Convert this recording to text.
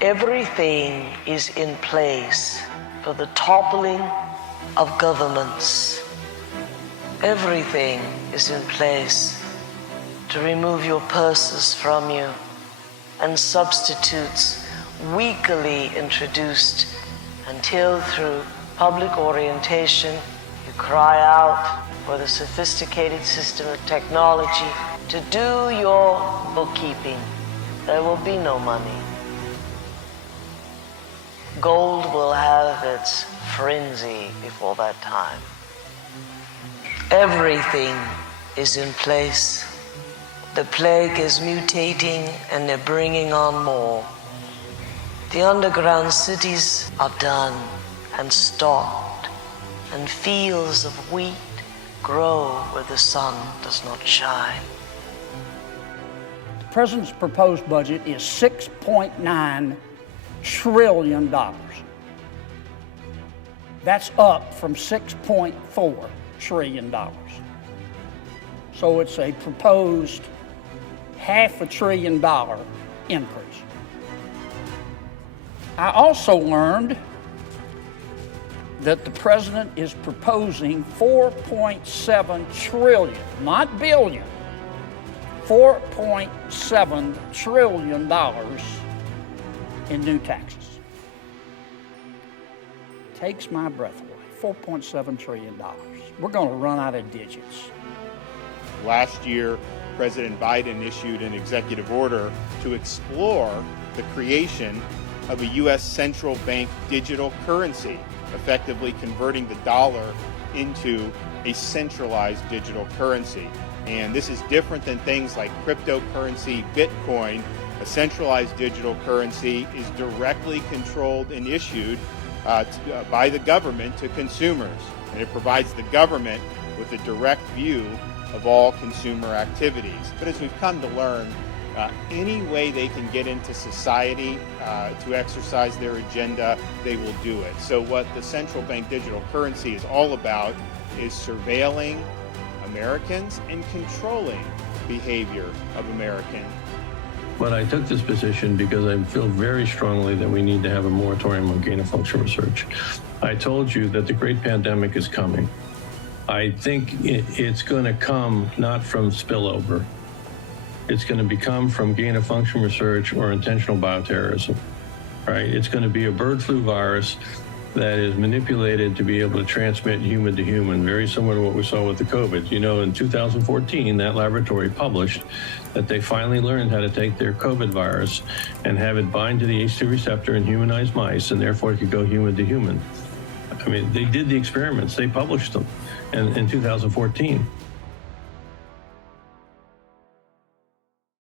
Everything is in place for the toppling of governments. Everything is in place to remove your purses from you, and substitutes weakly introduced until through public orientation you cry out for the sophisticated system of technology to do your bookkeeping. There will be no money. Gold will have its frenzy before that time. Everything is in place. The plague is mutating and they're bringing on more. The underground cities are done and stocked, and fields of wheat grow where the sun does not shine. The president's proposed budget is $6.9 trillion. That's up from $6.4 trillion. So it's a proposed $500 billion increase. I also learned that the president is proposing $4.7 trillion, not billion, $4.7 trillion in new taxes. Takes my breath away. $4.7 trillion. We're going to run out of digits. Last year, President Biden issued an executive order to explore the creation of a U.S. central bank digital currency, effectively converting the dollar into a centralized digital currency. And this is different than things like cryptocurrency, Bitcoin. A centralized digital currency is directly controlled and issued by the government to consumers. And it provides the government with a direct view of all consumer activities. But as we've come to learn, any way they can get into society to exercise their agenda, they will do it. So what the central bank digital currency is all about is surveilling Americans and controlling behavior of Americans. But I took this position because I feel very strongly that we need to have a moratorium on gain-of-function research. I told you that the great pandemic is coming. I think it's going to come not from spillover. It's going to come from gain-of-function research or intentional bioterrorism, right? It's going to be a bird flu virus that is manipulated to be able to transmit human to human, very similar to what we saw with the COVID. You know, in 2014, that laboratory published that they finally learned how to take their COVID virus and have it bind to the ACE2 receptor in humanized mice, and therefore it could go human to human. I mean, they did the experiments, they published them in 2014.